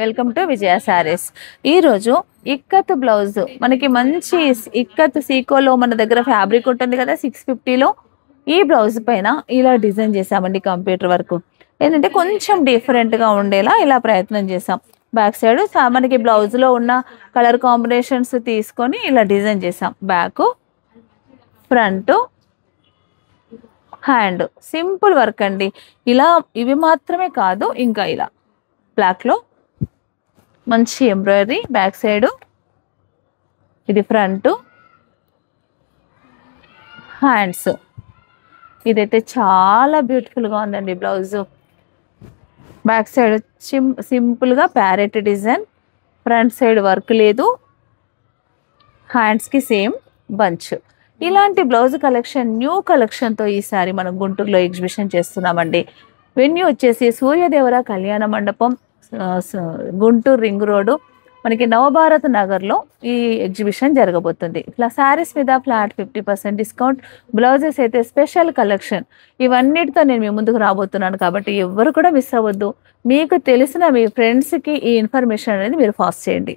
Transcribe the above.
Welcome to విజయ శారీస్. ఈరోజు ikat blouse మనకి మంచి ఇక్కత్ సీకోలో మన దగ్గర ఫ్యాబ్రిక్ ఉంటుంది కదా 650లో. ఈ బ్లౌజ్ పైన ఇలా డిజైన్ చేసామండి కంప్యూటర్ వర్క్. ఏంటంటే కొంచెం డిఫరెంట్గా ఉండేలా ఇలా ప్రయత్నం చేసాం. బ్యాక్ సైడ్ మనకి బ్లౌజ్లో ఉన్న కలర్ కాంబినేషన్స్ తీసుకొని ఇలా డిజైన్ చేసాం. Back, front, hand simple work అండి. ఇలా ఇవి మాత్రమే కాదు, ఇంకా ఇలా బ్లాక్లో మంచి ఎంబ్రాయిడరీ బ్యాక్ సైడ్, ఇది ఫ్రంట్, హ్యాండ్స్. ఇదైతే చాలా బ్యూటిఫుల్గా ఉందండి బ్లౌజ్. బ్యాక్ సైడ్ సింపుల్గా parrot design, front side work లేదు, హ్యాండ్స్కి సేమ్ బంచ్. ఇలాంటి బ్లౌజ్ కలెక్షన్ న్యూ కలెక్షన్తో ఈసారి మనం గుంటూరులో ఎగ్జిబిషన్ చేస్తున్నామండి. వెన్యూ వచ్చేసి సూర్యదేవర కళ్యాణ మండపం, గుంటూరు రింగ్ రోడ్డు, మనకి నవభారత్ నగర్లో ఈ ఎగ్జిబిషన్ జరగబోతుంది. ఇట్లా శారీస్ మీద ఫ్లాట్ 50% డిస్కౌంట్, బ్లౌజెస్ అయితే స్పెషల్ కలెక్షన్. ఇవన్నిటితో నేను మీ ముందుకు రాబోతున్నాను కాబట్టి ఎవరు కూడా మిస్ అవ్వద్దు. మీకు తెలిసిన మీ ఫ్రెండ్స్కి ఈ ఇన్ఫర్మేషన్ అనేది మీరు పాస్ చేయండి.